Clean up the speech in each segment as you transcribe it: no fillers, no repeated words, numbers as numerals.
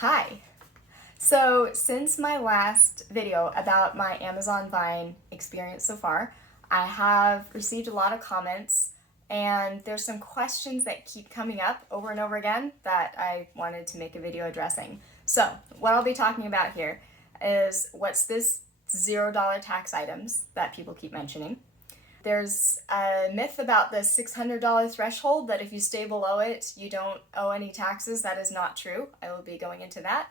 Hi. So since my last video about my Amazon Vine experience so far, I have received a lot of comments and there's some questions that keep coming up over and over again that I wanted to make a video addressing. So what I'll be talking about here is what's this $0 tax items that people keep mentioning. There's a myth about the $600 threshold that if you stay below it, you don't owe any taxes. That is not true. I will be going into that.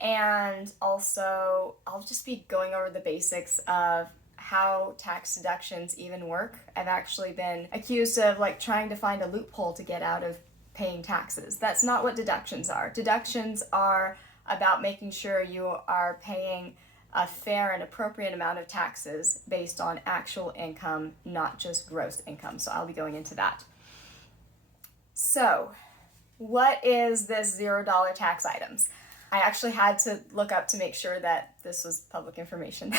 And also, I'll just be going over the basics of how tax deductions even work. I've actually been accused of trying to find a loophole to get out of paying taxes. That's not what deductions are. Deductions are about making sure you are paying a fair and appropriate amount of taxes based on actual income, not just gross income. So I'll be going into that. So, what is this $0 tax items? I actually had to look up to make sure that this was public information.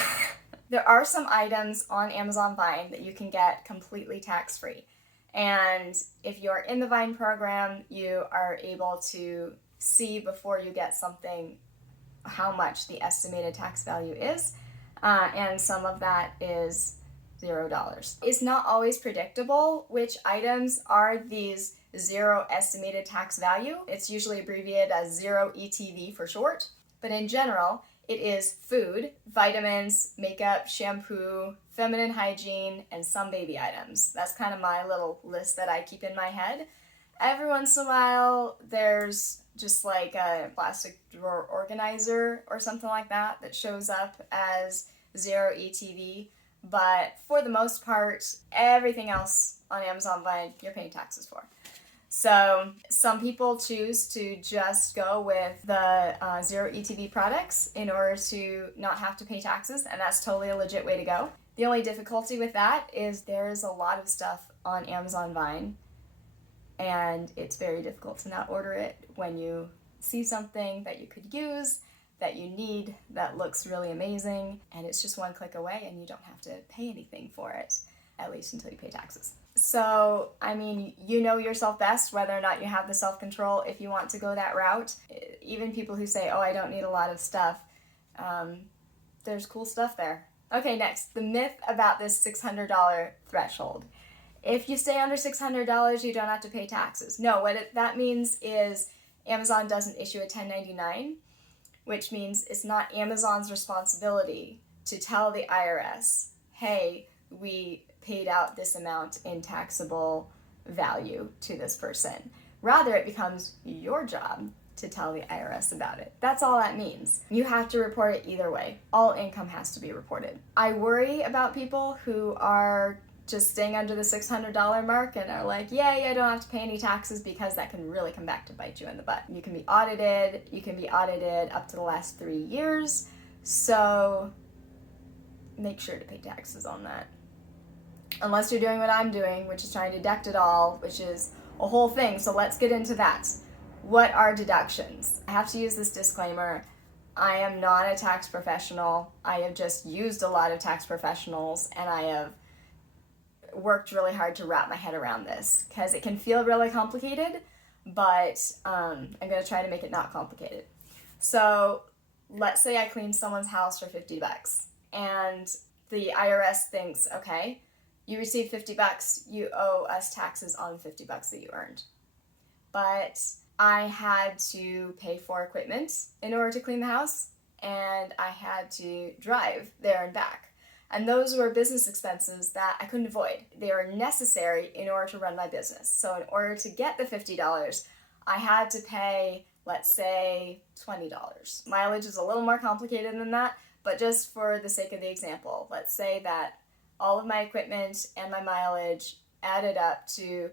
There are some items on Amazon Vine that you can get completely tax-free. And if you're in the Vine program, you are able to see before you get something how much the estimated tax value is, and some of that is $0. It's not always predictable which items are these zero estimated tax value. It's usually abbreviated as zero ETV for short, but in general, it is food, vitamins, makeup, shampoo, feminine hygiene, and some baby items. That's kind of my little list that I keep in my head. Every once in a while, there's just like a plastic drawer organizer or something like that that shows up as zero ETV. But for the most part, everything else on Amazon Vine, you're paying taxes for. So some people choose to just go with the zero ETV products in order to not have to pay taxes, and that's totally a legit way to go. The only difficulty with that is there's a lot of stuff on Amazon Vine, and it's very difficult to not order it when you see something that you could use, that you need, that looks really amazing, and it's just one click away and you don't have to pay anything for it, at least until you pay taxes. So, I mean, you know yourself best whether or not you have the self-control if you want to go that route. Even people who say, oh, I don't need a lot of stuff, there's cool stuff there. Okay, next, the myth about this $600 threshold. If you stay under $600, you don't have to pay taxes. No, that means is Amazon doesn't issue a 1099, which means it's not Amazon's responsibility to tell the IRS, hey, we paid out this amount in taxable value to this person. Rather, it becomes your job to tell the IRS about it. That's all that means. You have to report it either way. All income has to be reported. I worry about people who are just staying under the $600 mark and are like, yay, I don't have to pay any taxes, because that can really come back to bite you in the butt. You can be audited up to the last 3 years, so make sure to pay taxes on that. Unless you're doing what I'm doing, which is trying to deduct it all, which is a whole thing, so let's get into that. What are deductions? I have to use this disclaimer. I am not a tax professional. I have just used a lot of tax professionals, and I have worked really hard to wrap my head around this because it can feel really complicated, but I'm going to try to make it not complicated. So let's say I cleaned someone's house for $50 and the IRS thinks, okay, you received $50, you owe us taxes on the $50 that you earned. But I had to pay for equipment in order to clean the house, and I had to drive there and back. And those were business expenses that I couldn't avoid. They were necessary in order to run my business. So in order to get the $50, I had to pay, let's say, $20. Mileage is a little more complicated than that, but just for the sake of the example, let's say that all of my equipment and my mileage added up to,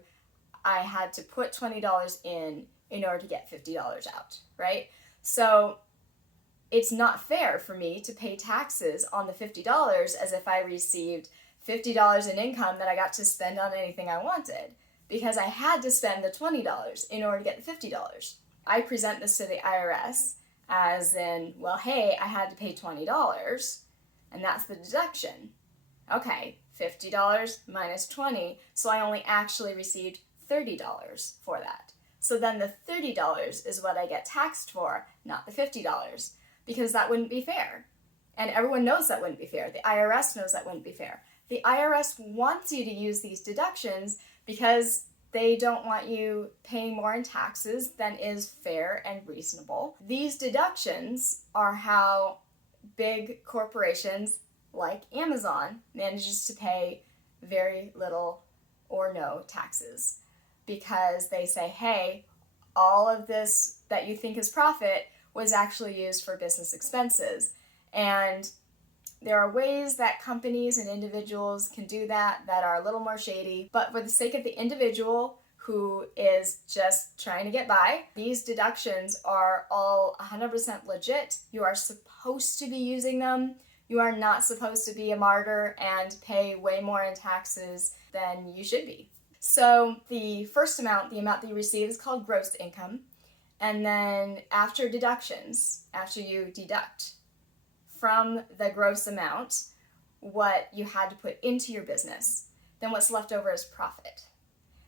I had to put $20 in order to get $50 out, right? So it's not fair for me to pay taxes on the $50 as if I received $50 in income that I got to spend on anything I wanted, because I had to spend the $20 in order to get the $50. I present this to the IRS as in, well, hey, I had to pay $20, and that's the deduction. Okay, $50 minus 20, so I only actually received $30 for that. So then the $30 is what I get taxed for, not the $50, because that wouldn't be fair. And everyone knows that wouldn't be fair. The IRS knows that wouldn't be fair. The IRS wants you to use these deductions because they don't want you paying more in taxes than is fair and reasonable. These deductions are how big corporations like Amazon manages to pay very little or no taxes, because they say, hey, all of this that you think is profit was actually used for business expenses. And there are ways that companies and individuals can do that are a little more shady, but for the sake of the individual who is just trying to get by, these deductions are all 100% legit. You are supposed to be using them. You are not supposed to be a martyr and pay way more in taxes than you should be. So the first amount, the amount that you receive, is called gross income. And then after deductions, after you deduct from the gross amount what you had to put into your business, then what's left over is profit.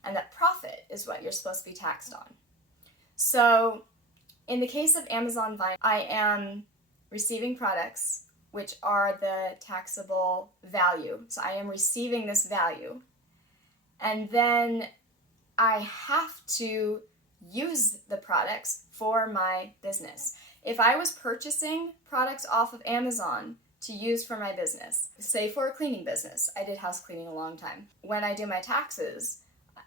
And that profit is what you're supposed to be taxed on. So in the case of Amazon Vine, I am receiving products which are the taxable value. So I am receiving this value. And then I have to use the products for my business. If I was purchasing products off of Amazon to use for my business, say for a cleaning business, I did house cleaning a long time. When I do my taxes,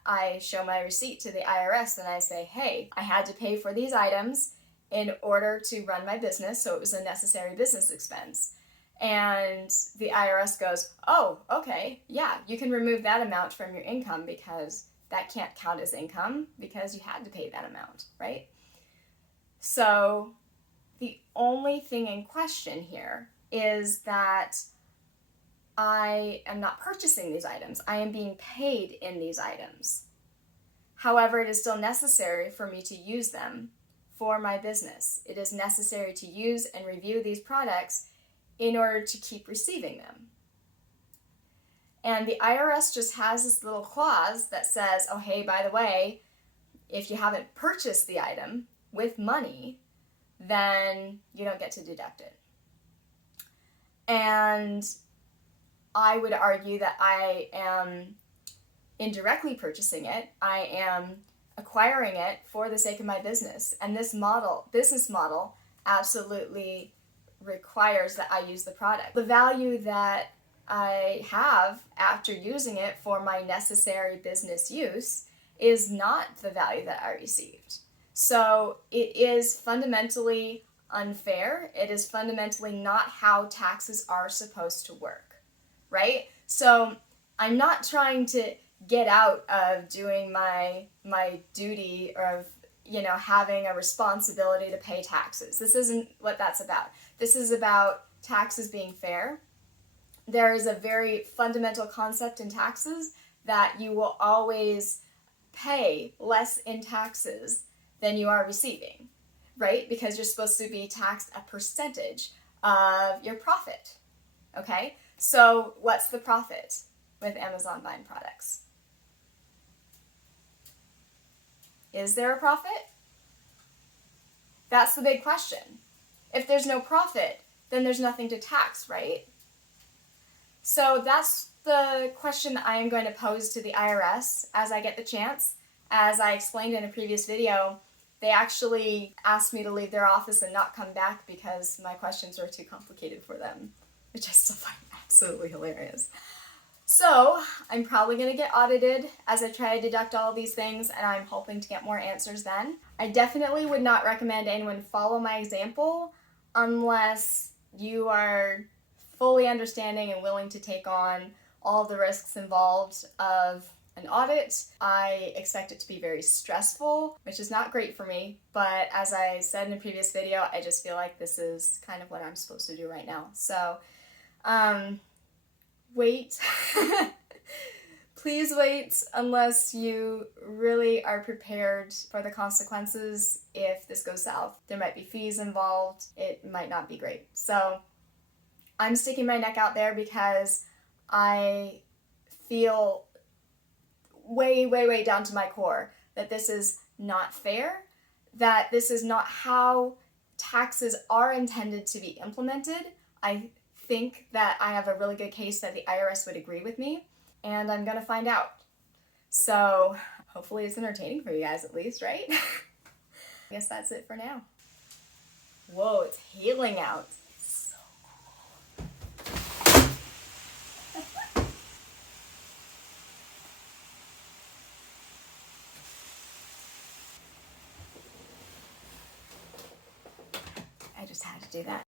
I show my receipt to the IRS and I say, hey, I had to pay for these items in order to run my business, so it was a necessary business expense. And the IRS goes, oh, okay, yeah, you can remove that amount from your income because that can't count as income because you had to pay that amount, right? So the only thing in question here is that I am not purchasing these items. I am being paid in these items. However, it is still necessary for me to use them for my business. It is necessary to use and review these products in order to keep receiving them. And the IRS just has this little clause that says, oh, hey, by the way, if you haven't purchased the item with money, then you don't get to deduct it. And I would argue that I am indirectly purchasing it. I am acquiring it for the sake of my business. And this business model absolutely requires that I use the product. The value that I have after using it for my necessary business use is not the value that I received. So it is fundamentally unfair. It is fundamentally not how taxes are supposed to work, right? So I'm not trying to get out of doing my duty of, having a responsibility to pay taxes. This isn't what that's about. This is about taxes being fair. There is a very fundamental concept in taxes that you will always pay less in taxes than you are receiving, right? Because you're supposed to be taxed a percentage of your profit, okay? So what's the profit with Amazon Vine products? Is there a profit? That's the big question. If there's no profit, then there's nothing to tax, right? So that's the question that I am going to pose to the IRS as I get the chance. As I explained in a previous video, they actually asked me to leave their office and not come back because my questions were too complicated for them, which I still find absolutely hilarious. So I'm probably going to get audited as I try to deduct all of these things, and I'm hoping to get more answers then. I definitely would not recommend anyone follow my example unless you are fully understanding and willing to take on all of the risks involved of an audit. I expect it to be very stressful, which is not great for me, but as I said in a previous video, I just feel like this is kind of what I'm supposed to do right now. So, wait. Please wait unless you really are prepared for the consequences if this goes south. There might be fees involved. It might not be great. So I'm sticking my neck out there because I feel way, way, way down to my core that this is not fair, that this is not how taxes are intended to be implemented, I think that I have a really good case that the IRS would agree with me, and I'm gonna find out. So hopefully it's entertaining for you guys at least, right? I guess that's it for now. Whoa, it's hailing out. It's so cool. I just had to do that.